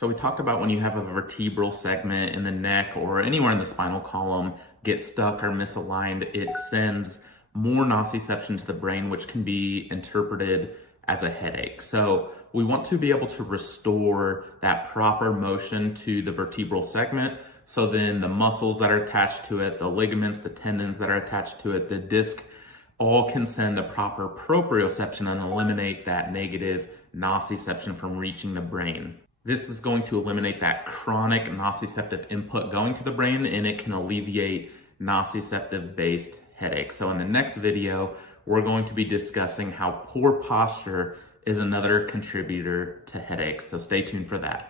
So we talked about when you have a vertebral segment in the neck or anywhere in the spinal column get stuck or misaligned, it sends more nociception to the brain, which can be interpreted as a headache. So we want to be able to restore that proper motion to the vertebral segment. So then the muscles that are attached to it, the ligaments, the tendons that are attached to it, the disc, all can send the proper proprioception and eliminate that negative nociception from reaching the brain. This is going to eliminate that chronic nociceptive input going to the brain, and it can alleviate nociceptive-based headaches. So in the next video, we're going to be discussing how poor posture is another contributor to headaches. So stay tuned for that.